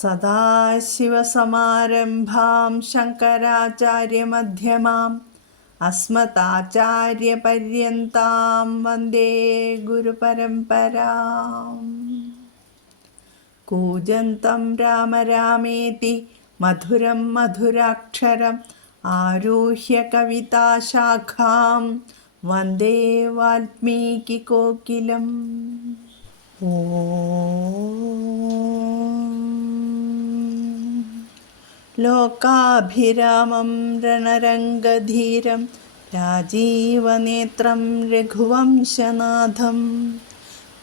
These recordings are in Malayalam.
സദാശിവസമാരംഭാം ശങ്കരാചാര്യമധ്യമാം അസ്മതാചാര്യപര്യന്താം വന്ദേ ഗുരുപരമ്പരാം. കൂജന്തം രാമരാമേതി മധുരം മധുരാക്ഷരം ആരുഹ്യ കവിതാശാഖാം വന്ദേ വാൽമീകി കോകിലം. ഓ ലോകാഭിരാമം രണരംഗധീരം രാജീവനേത്രം രഘുവംശനാഥം.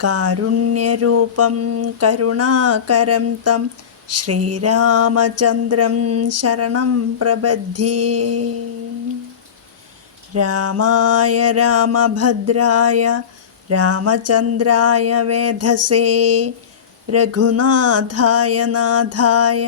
കാരുണ്യരൂപം കരുണാകരം തം ശ്രീരാമചന്ദ്രം ശരണം പ്രബദ്ധി. രാമായ രാമഭദ്രായ രാമചന്ദ്രായ വേധസേ രഘുനാഥായ നാഥായ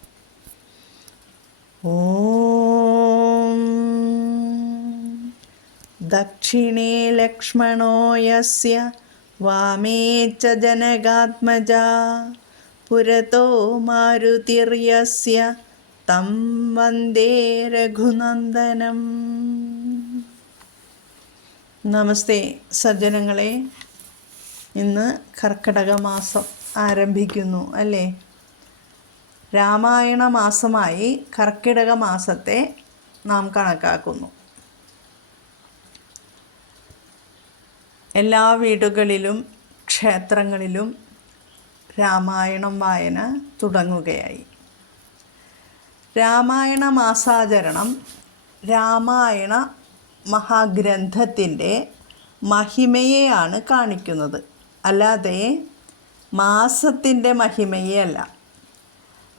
दक्षिणे लक्ष्मणो यस्य वामे च जनगात्मजा पुरतो मारुतिर्यस्य तं വന്ദേ രഘുനന്ദനം നമസ്തേ സജ്ജനങ്ങളെ ഇന്ന് കർക്കിടക മാസം ആരംഭിക്കുന്നു അല്ലേ രാമായണ മാസമായി കർക്കിടക മാസത്തെ നാം കണക്കാക്കുന്നു എല്ലാ വീടുകളിലും ക്ഷേത്രങ്ങളിലും രാമായണം വായന തുടങ്ങുകയായി. രാമായണ മാസാചരണം രാമായണ മഹാഗ്രന്ഥത്തിന്റെ മഹിമയെയാണ് കാണിക്കുന്നത്. അല്ലാതെ മാസത്തിന്റെ മഹിമയെ അല്ല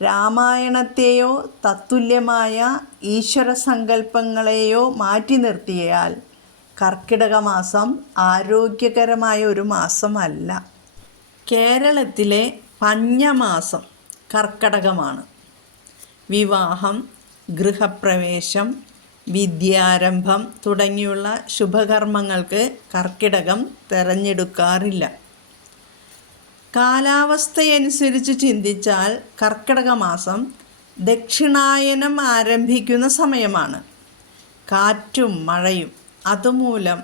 രാമായണത്തെയോ തത്തുല്യമായ ഈശ്വര സങ്കല്പങ്ങളെയോ മാറ്റി നിർത്തിയാൽ കർക്കിടക മാസം ആരോഗ്യകരമായ ഒരു മാസമല്ല. കേരളത്തിലെ പഞ്ഞമാസം കർക്കടകമാണ്. വിവാഹം ഗൃഹപ്രവേശം വിദ്യാരംഭം തുടങ്ങിയുള്ള ശുഭകർമ്മങ്ങൾക്ക് കർക്കിടകം തിരഞ്ഞെടുക്കാറില്ല. കാലാവസ്ഥയനുസരിച്ച് ചിന്തിച്ചാൽ കർക്കിടക മാസം ദക്ഷിണായനം ആരംഭിക്കുന്ന സമയമാണ്. കാറ്റും മഴയും അതുമൂലം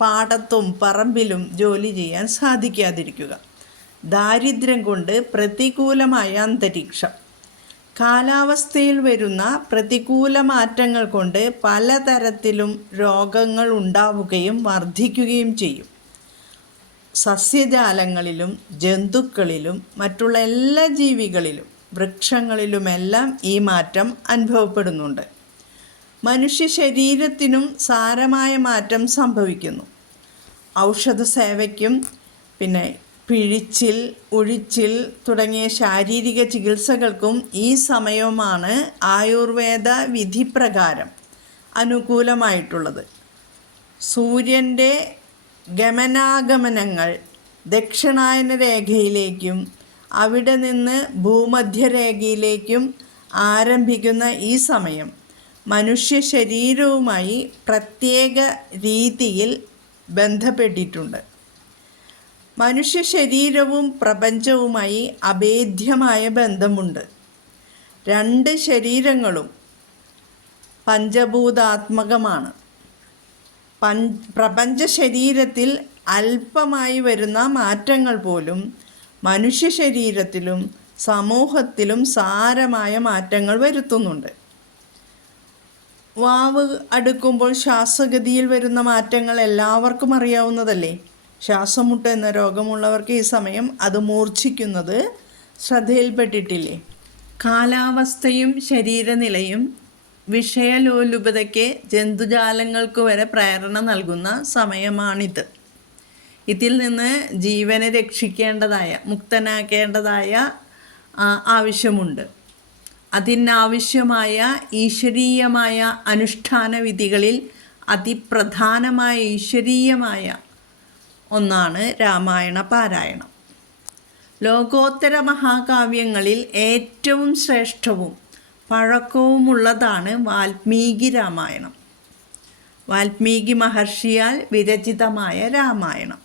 പാടത്തും പറമ്പിലും ജോലി ചെയ്യാൻ സാധിക്കാതിരിക്കുക. ദാരിദ്ര്യം കൊണ്ട് പ്രതികൂലമായ അന്തരീക്ഷം. കാലാവസ്ഥയിൽ വരുന്ന പ്രതികൂല മാറ്റങ്ങൾ കൊണ്ട് പലതരത്തിലും രോഗങ്ങൾ ഉണ്ടാവുകയും വർദ്ധിക്കുകയും ചെയ്യും. സസ്യജാലങ്ങളിലും ജന്തുക്കളിലും മറ്റുള്ള എല്ലാ ജീവികളിലും വൃക്ഷങ്ങളിലുമെല്ലാം ഈ മാറ്റം അനുഭവപ്പെടുന്നുണ്ട്. മനുഷ്യ ശരീരത്തിനും സാരമായ മാറ്റം സംഭവിക്കുന്നു. ഔഷധ സേവയ്ക്കും പിന്നെ പിഴിച്ചിൽ ഒഴിച്ചിൽ തുടങ്ങിയ ശാരീരിക ചികിത്സകൾക്കും ഈ സമയമാണ് ആയുർവേദ വിധിപ്രകാരം അനുകൂലമായിട്ടുള്ളത്. സൂര്യന്റെ ഗമനാഗമനങ്ങൾ ദക്ഷിണായന രേഖയിലേക്കും അവിടെ നിന്ന് ഭൂമധ്യരേഖയിലേക്കും ആരംഭിക്കുന്ന ഈ സമയം മനുഷ്യ ശരീരവുമായി പ്രത്യേക രീതിയിൽ ബന്ധപ്പെട്ടിട്ടുണ്ട്. മനുഷ്യ ശരീരവും പ്രപഞ്ചവുമായി അഭേദ്യമായ ബന്ധമുണ്ട്. രണ്ട് ശരീരങ്ങളും പഞ്ചഭൂതാത്മകമാണ്. പ്രപഞ്ച ശരീരത്തിൽ അല്പമായി വരുന്ന മാറ്റങ്ങൾ പോലും മനുഷ്യ ശരീരത്തിലും സമൂഹത്തിലും സാരമായ മാറ്റങ്ങൾ വരുത്തുന്നുണ്ട്. വാവ് അടുക്കുമ്പോൾ ശ്വാസഗതിയിൽ വരുന്ന മാറ്റങ്ങൾ എല്ലാവർക്കും അറിയാവുന്നതല്ലേ? ശ്വാസമുട്ട് എന്ന രോഗമുള്ളവർക്ക് ഈ സമയം അത് മൂർച്ഛിക്കുന്നത് ശ്രദ്ധയിൽപ്പെട്ടിട്ടില്ലേ? കാലാവസ്ഥയും ശരീരനിലയും വിഷയലോലുപതയ്ക്ക് ജന്തുജാലങ്ങൾക്ക് വരെ പ്രേരണ നൽകുന്ന സമയമാണിത്. ഇതിൽ നിന്ന് ജീവനെ രക്ഷിക്കേണ്ടതായ മുക്തനാക്കേണ്ടതായ ആവശ്യമുണ്ട്. അതിനാവശ്യമായ ഈശ്വരീയമായ അനുഷ്ഠാന വിധികളിൽ അതിപ്രധാനമായ ഈശ്വരീയമായ ഒന്നാണ് രാമായണ പാരായണം. ലോകോത്തര മഹാകാവ്യങ്ങളിൽ ഏറ്റവും ശ്രേഷ്ഠവും പഴക്കവുമുള്ളതാണ് വാൽമീകി രാമായണം. വാൽമീകി മഹർഷിയാൽ വിരചിതമായ രാമായണം.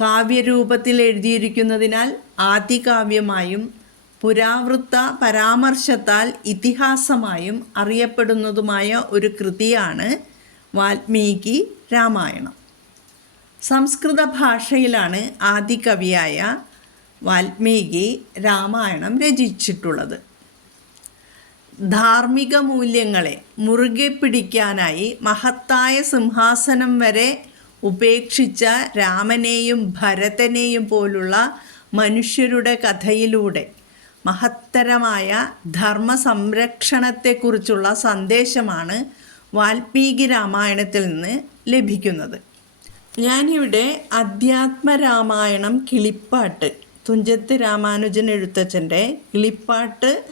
കാവ്യരൂപത്തിൽ എഴുതിയിരിക്കുന്നതിനാൽ ആദികാവ്യമായും പുരാവൃത്ത പരാമർശത്താൽ ഇതിഹാസമായും അറിയപ്പെടുന്നതുമായ ഒരു കൃതിയാണ് വാൽമീകി രാമായണം. സംസ്കൃത ഭാഷയിലാണ് ആദികവിയായ വാൽമീകി രാമായണം രചിച്ചിട്ടുള്ളത്. ധാർമ്മിക മൂല്യങ്ങളെ മുറുകെ പിടിക്കാനായി മഹത്തായ സിംഹാസനം വരെ ഉപേക്ഷിച്ച രാമനെയും ഭരതനെയും പോലുള്ള മനുഷ്യരുടെ കഥയിലൂടെ മഹത്തരമായ ധർമ്മ സംരക്ഷണത്തെക്കുറിച്ചുള്ള സന്ദേശമാണ് വാൽമീകി രാമായണത്തിൽ നിന്ന് ലഭിക്കുന്നത്. ഞാനിവിടെ അധ്യാത്മരാമായണം കിളിപ്പാട്ട് തുഞ്ചത്ത് രാമാനുജൻ എഴുത്തച്ഛന്റെ കിളിപ്പാട്ട്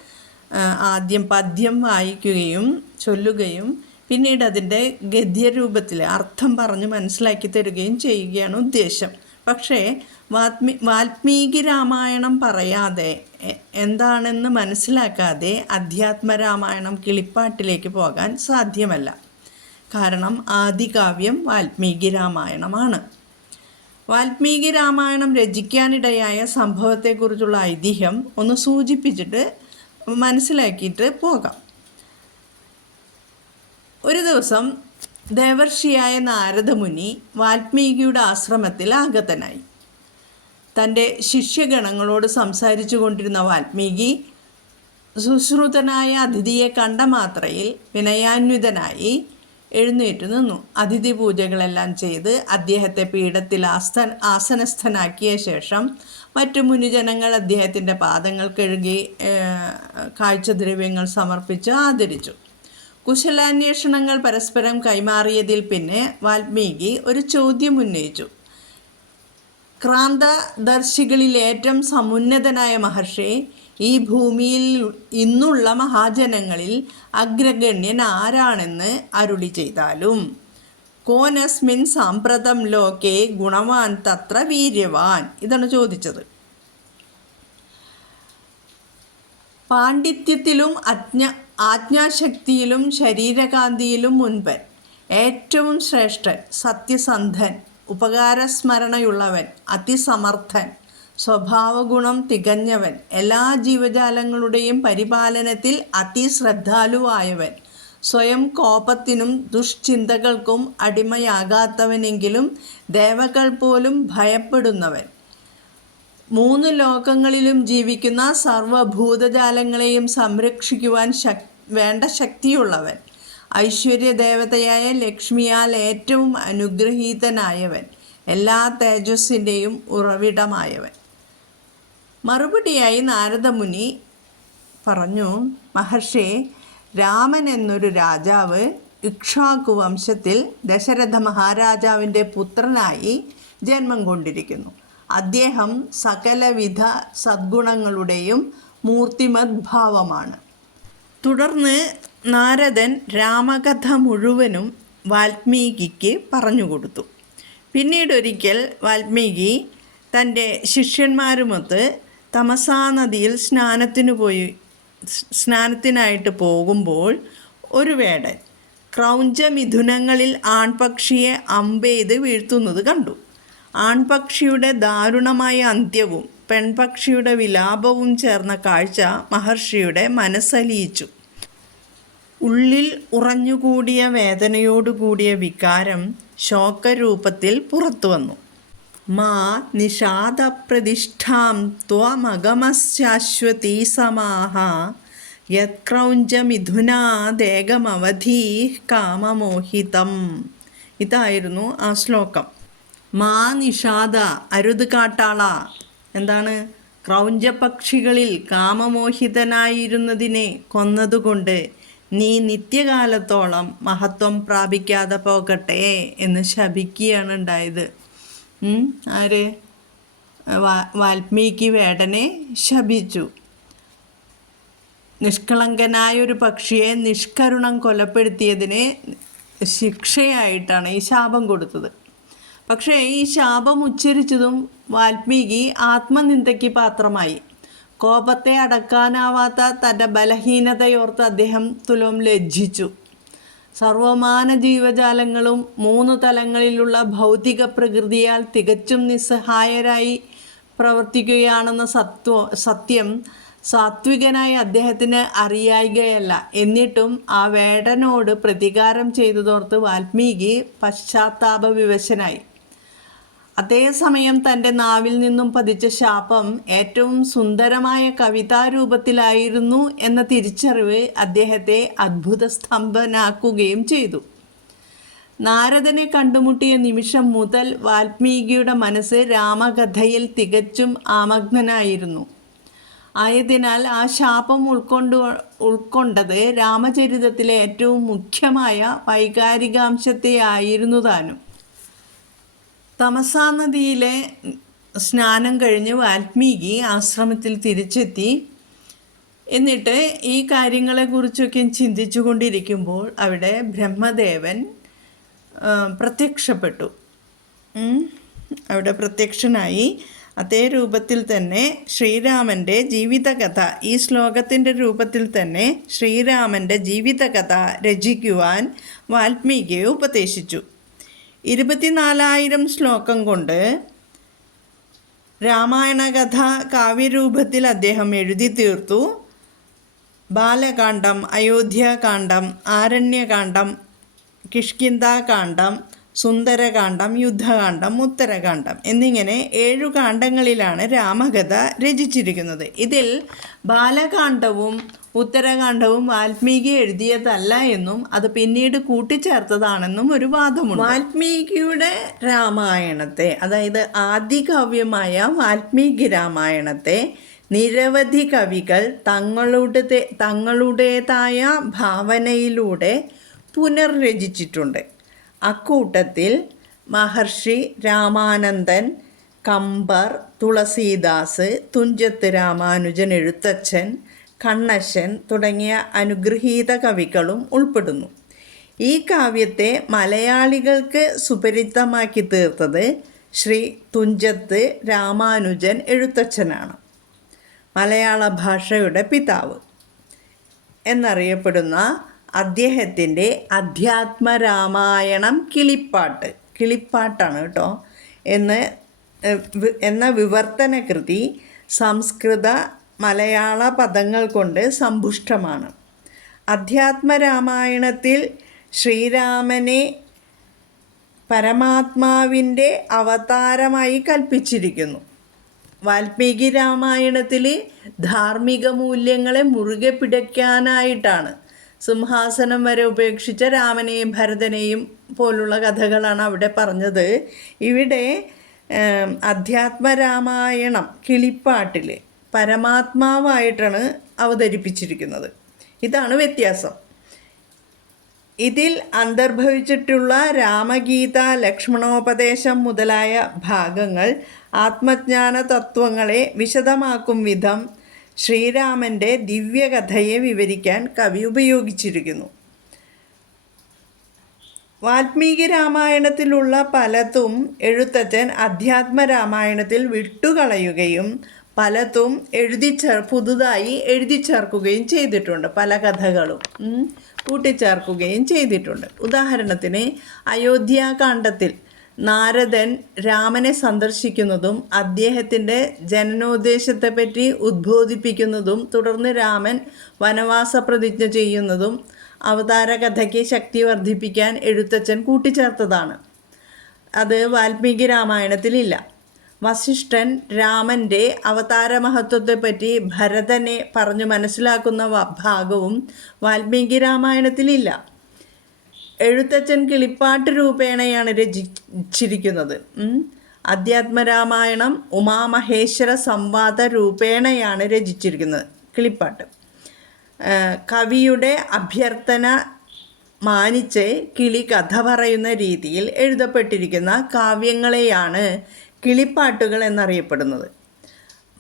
ആദ്യം പദ്യം വായിക്കുകയും ചൊല്ലുകയും പിന്നീട് അതിന്റെ ഗദ്യരൂപത്തിൽ അർത്ഥം പറഞ്ഞ് മനസ്സിലാക്കി തരികയും ചെയ്യുകയാണ് ഉദ്ദേശം. പക്ഷേ വാത്മി വാൽമീകി രാമായണം പറയാതെ എന്താണെന്ന് മനസ്സിലാക്കാതെ അധ്യാത്മരാമായണം കിളിപ്പാട്ടിലേക്ക് പോകാൻ സാധ്യമല്ല. കാരണം ആദികാവ്യം വാൽമീകി രാമായണമാണ് വാൽമീകി രാമായണം രചിക്കാനിടയായ സംഭവത്തെക്കുറിച്ചുള്ള ഐതിഹ്യം ഒന്ന് സൂചിപ്പിച്ചിട്ട് മനസ്സിലാക്കിയിട്ട് പോകാം. ഒരു ദിവസം ദേവർഷിയായ നാരദമുനി വാൽമീകിയുടെ ആശ്രമത്തിൽ ആഗതനായി. തന്റെ ശിഷ്യഗണങ്ങളോട് സംസാരിച്ചു കൊണ്ടിരുന്ന വാൽമീകി സുശ്രുതനായ അതിഥിയെ കണ്ട മാത്രയിൽ വിനയാന്വിതനായി എഴുന്നേറ്റ് നിന്നു. അതിഥി പൂജകളെല്ലാം ചെയ്ത് അദ്ദേഹത്തെ പീഠത്തിൽ ആസ്ഥ ആസനസ്ഥനാക്കിയ ശേഷം മറ്റു മുനിജനങ്ങൾ അദ്ദേഹത്തിന്റെ പാദങ്ങൾ കഴുകി കാഴ്ചദ്രവ്യങ്ങൾ സമർപ്പിച്ച് ആദരിച്ചു. കുശലാന്വേഷണങ്ങൾ പരസ്പരം കൈമാറിയതിൽ പിന്നെ വാൽമീകി ഒരു ചോദ്യം ഉന്നയിച്ചു. ക്രാന്തദർശികളിൽ ഏറ്റവും സമുന്നതനായ മഹർഷി ഈ ഭൂമിയിൽ ഇന്നുള്ള മഹാജനങ്ങളിൽ അഗ്രഗണ്യൻ ആരാണെന്ന് അരുളി ചെയ്താലും കോനസ്മിൻ സാമ്പ്രതം ലോകെ ഗുണവാൻ തത്ര വീര്യവാൻ ഇതാണ് ചോദിച്ചത്. പാണ്ഡിത്യത്തിലും അജ്ഞ ആജ്ഞാശക്തിയിലും ശരീരകാന്തിയിലും മുൻപൻ. ഏറ്റവും ശ്രേഷ്ഠൻ സത്യസന്ധൻ ഉപകാരസ്മരണയുള്ളവൻ അതിസമർത്ഥൻ സ്വഭാവഗുണം തികഞ്ഞവൻ എല്ലാ ജീവജാലങ്ങളുടെയും പരിപാലനത്തിൽ അതിശ്രദ്ധാലുവായവൻ സ്വയം കോപത്തിനും ദുഷ്ചിന്തകൾക്കും അടിമയാകാത്തവനെങ്കിലും ദേവകൾ പോലും ഭയപ്പെടുന്നവൻ. മൂന്ന് ലോകങ്ങളിലും ജീവിക്കുന്ന സർവഭൂതജാലങ്ങളെയും സംരക്ഷിക്കുവാൻ ശക് വേണ്ട ശക്തിയുള്ളവൻ. ഐശ്വര്യ ദേവതയായ ലക്ഷ്മിയാൽ ഏറ്റവും അനുഗ്രഹീതനായവൻ. എല്ലാ തേജസ്സിന്റെയും ഉറവിടമായവൻ. മറുപടിയായി നാരദമുനി പറഞ്ഞു മഹർഷി രാമൻ എന്നൊരു രാജാവ് ഇക്ഷാക്കു വംശത്തിൽ ദശരഥ മഹാരാജാവിന്റെ പുത്രനായി ജന്മം കൊണ്ടിരിക്കുന്നു. അദ്ദേഹം സകലവിധ സദ്ഗുണങ്ങളുടെയും മൂർത്തിമത് ഭാവമാണ് തുടർന്ന് നാരദൻ രാമകഥ മുഴുവനും വാൽമീകിക്ക് പറഞ്ഞുകൊടുത്തു. പിന്നീടൊരിക്കൽ വാൽമീകി തന്റെ ശിഷ്യന്മാരുമൊത്ത് തമസാ നദിയിൽ സ്നാനത്തിനു പോയി സ്നാനത്തിനായിട്ട് പോകുമ്പോൾ ഒരു വേടൻ ക്രൗഞ്ചമിഥുനങ്ങളിൽ ആൺപക്ഷിയെ അമ്പെയ്ത് വീഴ്ത്തുന്നത് കണ്ടു. ആൺപക്ഷിയുടെ ദാരുണമായ അന്ത്യവും പെൺപക്ഷിയുടെ വിലാപവും ചേർന്ന കാഴ്ച മഹർഷിയുടെ മനസ്സലിയിച്ചു. ഉള്ളിൽ ഉറഞ്ഞുകൂടിയ വേദനയോടുകൂടിയ വികാരം ശോകരൂപത്തിൽ പുറത്തു വന്നു. മാ നിഷാദപ്രതിഷ്ഠാം ത്വമഗമശാശ്വതീ സമാഹ യത്ക്രൗഞ്ചമിഥുനാദേകമവധീ കാമമോഹിതം. ഇതായിരുന്നു ആ ശ്ലോകം. മാ നിഷാദ അരുത് കാട്ടാള. എന്താണ്? ക്രൗഞ്ചപക്ഷികളിൽ കാമമോഹിതനായിരുന്നതിനെ കൊന്നതുകൊണ്ട് നീ നിത്യകാലത്തോളം മഹത്വം പ്രാപിക്കാതെ പോകട്ടെ എന്ന് ശപിക്കുകയാണ് ഉണ്ടായത്. ആര്? വാൽമീകി വേടനെ ശപിച്ചു. നിഷ്കളങ്കനായ ഒരു പക്ഷിയെ നിഷ്കരുണം കൊലപ്പെടുത്തിയതിനെ ശിക്ഷയായിട്ടാണ് ഈ ശാപം കൊടുത്തത്. പക്ഷേ ഈ ശാപം ഉച്ചരിച്ചതും വാൽമീകി ആത്മനിന്ദയ്ക്ക് പാത്രമായി. കോപത്തെ അടക്കാനാവാത്ത തന്റെ ബലഹീനതയോർത്ത് അദ്ദേഹം തുലോം ലജ്ജിച്ചു. സർവമാന ജീവജാലങ്ങളും മൂന്ന് തലങ്ങളിലുള്ള ഭൗതിക പ്രകൃതിയാൽ തികച്ചും നിസ്സഹായരായി പ്രവർത്തിക്കുകയാണെന്ന സത്വ സത്യം സാത്വികനായ അദ്ദേഹത്തിന് അറിയായികയല്ല. എന്നിട്ടും ആ വേടനോട് പ്രതികാരം ചെയ്തതോർത്ത് വാൽമീകി പശ്ചാത്താപ വിവശനായി അതേസമയം തന്റെ നാവിൽ നിന്നും പതിച്ച ശാപം ഏറ്റവും സുന്ദരമായ കവിതാരൂപത്തിലായിരുന്നു എന്ന തിരിച്ചറിവ് അദ്ദേഹത്തെ അത്ഭുത സ്തംഭനാക്കുകയും ചെയ്തു. നാരദനെ കണ്ടുമുട്ടിയ നിമിഷം മുതൽ വാൽമീകിയുടെ മനസ്സ് രാമകഥയിൽ തികച്ചും ആമഗ്നനായിരുന്നു. ആയതിനാൽ ആ ശാപം ഉൾക്കൊണ്ട് ഉൾക്കൊണ്ടത് രാമചരിതത്തിലെ ഏറ്റവും മുഖ്യമായ വൈകാരികാംശത്തെ ആയിരുന്നു താനും. തമസാ നദിയിലെ സ്നാനം കഴിഞ്ഞ് വാൽമീകി ആശ്രമത്തിൽ തിരിച്ചെത്തി. എന്നിട്ട് ഈ കാര്യങ്ങളെക്കുറിച്ചൊക്കെ ചിന്തിച്ചു കൊണ്ടിരിക്കുമ്പോൾ അവിടെ ബ്രഹ്മദേവൻ പ്രത്യക്ഷപ്പെട്ടു. അവിടെ പ്രത്യക്ഷനായി. അതേ രൂപത്തിൽ തന്നെ ശ്രീരാമന്റെ ജീവിതകഥ ഈ ശ്ലോകത്തിന്റെ രൂപത്തിൽ തന്നെ ശ്രീരാമന്റെ ജീവിതകഥ രചിക്കുവാൻ വാൽമീകിയെ ഉപദേശിച്ചു. ഇരുപത്തിനാലായിരം ശ്ലോകം കൊണ്ട് രാമായണ കഥ കാവ്യരൂപത്തിൽ അദ്ദേഹം എഴുതി തീർത്തു. ബാലകാന്ഡം അയോധ്യാകാന്ഡം ആരണ്യകാന്ഡം കിഷ്കിന്താകാന്ഡം സുന്ദരകാന്ഡം യുദ്ധകാന്ഡം ഉത്തരകാന്ഡം എന്നിങ്ങനെ ഏഴു കാണ്ഡങ്ങളിലാണ് രാമകഥ രചിച്ചിരിക്കുന്നത്. ഇതിൽ ബാലകാന്ഡവും ഉത്തരകാന്ഡവും വാൽമീകി എഴുതിയതല്ല എന്നും അത് പിന്നീട് കൂട്ടിച്ചേർത്തതാണെന്നും ഒരു വാദമുണ്ട്. വാൽമീകിയുടെ രാമായണത്തെ അതായത് ആദികാവ്യമായ വാൽമീകി രാമായണത്തെ നിരവധി കവികൾ തങ്ങളുടെ തങ്ങളുടേതായ ഭാവനയിലൂടെ പുനർരചിച്ചിട്ടുണ്ട്. അക്കൂട്ടത്തിൽ മഹർഷി രാമാനന്ദൻ കമ്പർ തുളസീദാസ് തുഞ്ചത്ത് രാമാനുജൻ എഴുത്തച്ഛൻ കണ്ണശൻ തുടങ്ങിയ അനുഗ്രഹീത കവികളും ഉൾപ്പെടുന്നു. ഈ കാവ്യത്തെ മലയാളികൾക്ക് സുപരിതമാക്കി തീർത്തത് ശ്രീ തുഞ്ചത്ത് രാമാനുജൻ എഴുത്തച്ഛനാണ്. മലയാള ഭാഷയുടെ പിതാവ്. എന്നറിയപ്പെടുന്ന അദ്ദേഹത്തിന്റെ അധ്യാത്മ രാമായണം കിളിപ്പാട്ട്. കിളിപ്പാട്ടാണ് കേട്ടോ. എന്ന് എന്ന വിവർത്തന കൃതി സംസ്കൃത മലയാള പദങ്ങൾ കൊണ്ട് സമ്പുഷ്ടമാണ്. അധ്യാത്മരാമായണത്തിൽ ശ്രീരാമനെ പരമാത്മാവിന്റെ അവതാരമായി കൽപ്പിച്ചിരിക്കുന്നു. വാൽമീകി രാമായണത്തിൽ ധാർമ്മിക മൂല്യങ്ങളെ മുറുകെ പിടിക്കാനായിട്ടാണ് സിംഹാസനം വരെ ഉപേക്ഷിച്ച രാമനെയും ഭരതനെയും പോലുള്ള കഥകളാണ് അവിടെ പറഞ്ഞത്. ഇവിടെ അധ്യാത്മരാമായണം കിളിപ്പാട്ടിൽ പരമാത്മാവായിട്ടാണ് അവതരിപ്പിച്ചിരിക്കുന്നത്. ഇതാണ് വ്യത്യാസം. ഇതിൽ അന്തർഭവിച്ചിട്ടുള്ള രാമഗീത ലക്ഷ്മണോപദേശം മുതലായ ഭാഗങ്ങൾ ആത്മജ്ഞാന തത്വങ്ങളെ വിശദമാക്കും വിധം ശ്രീരാമന്റെ ദിവ്യകഥയെ വിവരിക്കാൻ കവി ഉപയോഗിച്ചിരിക്കുന്നു. വാൽമീകി രാമായണത്തിലുള്ള പലതും എഴുത്തച്ഛൻ അധ്യാത്മ രാമായണത്തിൽ വിട്ടുകളയുകയും പലതും എഴുതി ചേർ പുതുതായി എഴുതി ചേർക്കുകയും ചെയ്തിട്ടുണ്ട്. പല കഥകളും. കൂട്ടിച്ചേർക്കുകയും ചെയ്തിട്ടുണ്ട്. ഉദാഹരണത്തിന് അയോധ്യാകാന്ഡത്തിൽ നാരദൻ രാമനെ സന്ദർശിക്കുന്നതും അദ്ദേഹത്തിന്റെ ജനനോദ്ദേശത്തെപ്പറ്റി ഉദ്ബോധിപ്പിക്കുന്നതും തുടർന്ന് രാമൻ വനവാസ പ്രതിജ്ഞ ചെയ്യുന്നതും അവതാര കഥയ്ക്ക് ശക്തി വർദ്ധിപ്പിക്കാൻ എഴുത്തച്ഛൻ കൂട്ടിച്ചേർത്തതാണ്. അത് വാൽമീകി രാമായണത്തിലില്ല. വസിഷ്ഠൻ രാമന്റെ അവതാര മഹത്വത്തെപ്പറ്റി ഭരതനെ പറഞ്ഞു മനസ്സിലാക്കുന്ന ഭാഗവും വാൽമീകി രാമായണത്തിലില്ല എഴുത്തച്ഛൻ കിളിപ്പാട്ട് രൂപേണയാണ് രചിച്ചിരിക്കുന്നത്. അധ്യാത്മരാമായണം ഉമാമഹേശ്വര സംവാദ രൂപേണയാണ് രചിച്ചിരിക്കുന്നത് കിളിപ്പാട്ട്. കവിയുടെ അഭ്യർത്ഥന മാനിച്ച് കിളി കഥ പറയുന്ന രീതിയിൽ എഴുതപ്പെട്ടിരിക്കുന്ന കാവ്യങ്ങളെയാണ് കിളിപ്പാട്ടുകൾ എന്നറിയപ്പെടുന്നത്.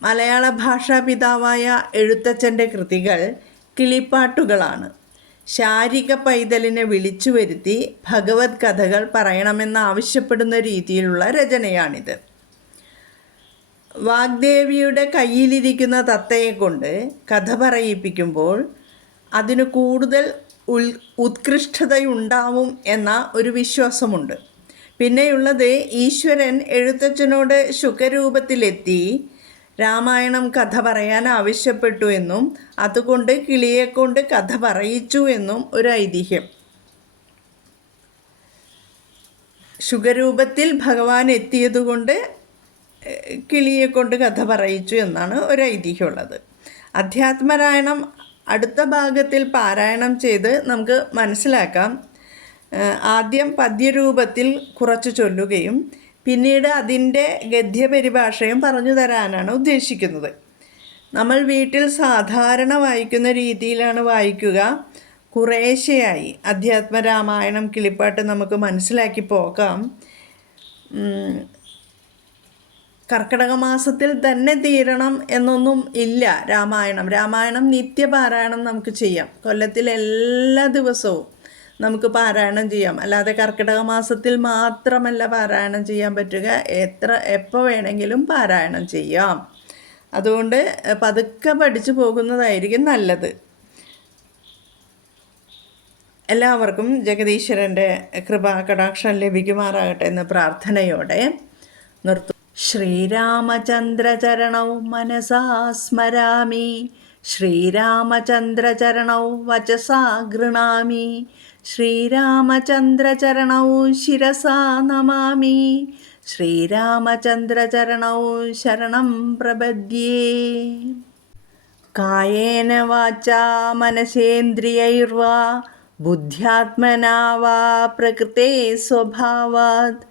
മലയാള ഭാഷാ പിതാവായ എഴുത്തച്ഛന്റെ കൃതികൾ കിളിപ്പാട്ടുകളാണ്. ശാരിക പൈതലിനെ വിളിച്ചു വരുത്തി ഭഗവത് കഥകൾ പറയണമെന്ന് ആവശ്യപ്പെടുന്ന രീതിയിലുള്ള രചനയാണിത്. വാഗ്ദേവിയുടെ കയ്യിലിരിക്കുന്ന തത്തയെ കൊണ്ട് കഥ പറയിപ്പിക്കുമ്പോൾ അതിന് കൂടുതൽ ഉൽ ഉത്കൃഷ്ടതയുണ്ടാവും എന്ന ഒരു വിശ്വാസമുണ്ട്. പിന്നെയുള്ളത് ഈശ്വരൻ എഴുത്തച്ഛനോട് ശുഖരൂപത്തിലെത്തി രാമായണം കഥ പറയാൻ ആവശ്യപ്പെട്ടു എന്നും അതുകൊണ്ട് കിളിയെക്കൊണ്ട് കഥ പറയിച്ചു എന്നും ഒരു ഐതിഹ്യം. ശുഖരൂപത്തിൽ ഭഗവാൻ എത്തിയതുകൊണ്ട് കിളിയെ കൊണ്ട് കഥ പറയിച്ചു എന്നാണ് ഒരു ഐതിഹ്യമുള്ളത്. അധ്യാത്മരായണം അടുത്ത ഭാഗത്തിൽ പാരായണം ചെയ്ത് നമുക്ക് മനസ്സിലാക്കാം. ആദ്യം പദ്യരൂപത്തിൽ കുറച്ച് ചൊല്ലുകയും പിന്നീട് അതിന്റെ ഗദ്യപരിഭാഷയും പറഞ്ഞു തരാനാണ് ഉദ്ദേശിക്കുന്നത്. നമ്മൾ വീട്ടിൽ സാധാരണ വായിക്കുന്ന രീതിയിലാണ് വായിക്കുക. കുറേശ്ശെയായി. അധ്യാത്മരാമായണം കിളിപ്പാട്ട് നമുക്ക് മനസ്സിലാക്കി പോകാം. കർക്കിടക മാസത്തിൽ തന്നെ തീരണം എന്നൊന്നും ഇല്ല രാമായണം. രാമായണം നിത്യപാരായണം നമുക്ക് ചെയ്യാം. കൊല്ലത്തിൽ എല്ലാ ദിവസവും നമുക്ക് പാരായണം ചെയ്യാം. അല്ലാതെ കർക്കിടക മാസത്തിൽ മാത്രമല്ല പാരായണം ചെയ്യാൻ പറ്റുക. എത്ര എപ്പോൾ വേണമെങ്കിലും പാരായണം ചെയ്യാം. അതുകൊണ്ട് പതുക്കെ പഠിച്ചു പോകുന്നതായിരിക്കും നല്ലത്. എല്ലാവർക്കും ജഗദീശ്വരന്റെ കൃപാകടാക്ഷം ലഭിക്കുമാറാകട്ടെ എന്ന് പ്രാർത്ഥനയോടെ നിർത്തും. ശ്രീരാമചന്ദ്രചരണൗ മനസാ സ്മരാമി. ശ്രീരാമചന്ദ്രചരണൗ വചസാ ഗൃണാമി. ശ്രീരാമചന്ദ്രചരണൗ ശിരസാ നമാമി. ശ്രീരാമചന്ദ്രചരണൗ ശരണം പ്രപദ്യേ. കായേന വാചാ മനസേന്ദ്രിയൈർവാ ബുദ്ധ്യാത്മനാ വാ പ്രകൃതേ സ്വഭാവാത്.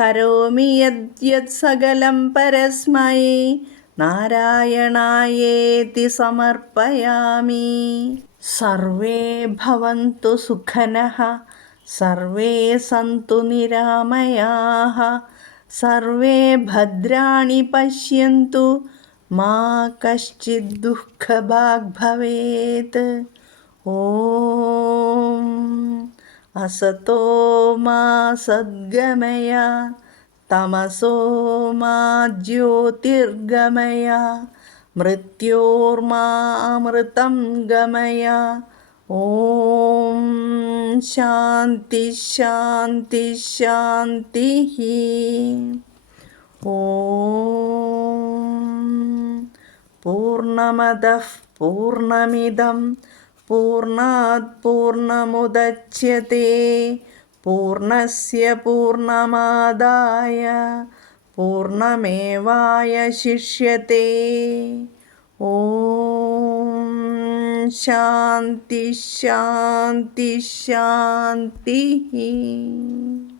കരോമി യദ്യത് സകലം പരസ്മൈ നാരായണായേതി സമർപ്പയാമി. सर्वे भवन्तु सुखनः सर्वे सन्तु निरामयाः सर्वे भद्राणि पश्यन्तु मा कश्चिद्दुःखभाग्भवेत् ॐ असतो मा सद्गमया तमसो मा ज्योतिर्गमया മൃത്യോർമാമൃതം ഗമയ ഓം ശാന്തി ശാന്തി ശാന്തി ഓം പൂർണമത പൂർണമിതം. പൂർണാത് പൂർണമുദച്യത്തെ പൂർണസ്യ പൂർണമാദായ पूर्णमेवाय शिष्यते। ॐ शान्ति शान्ति शान्तिः।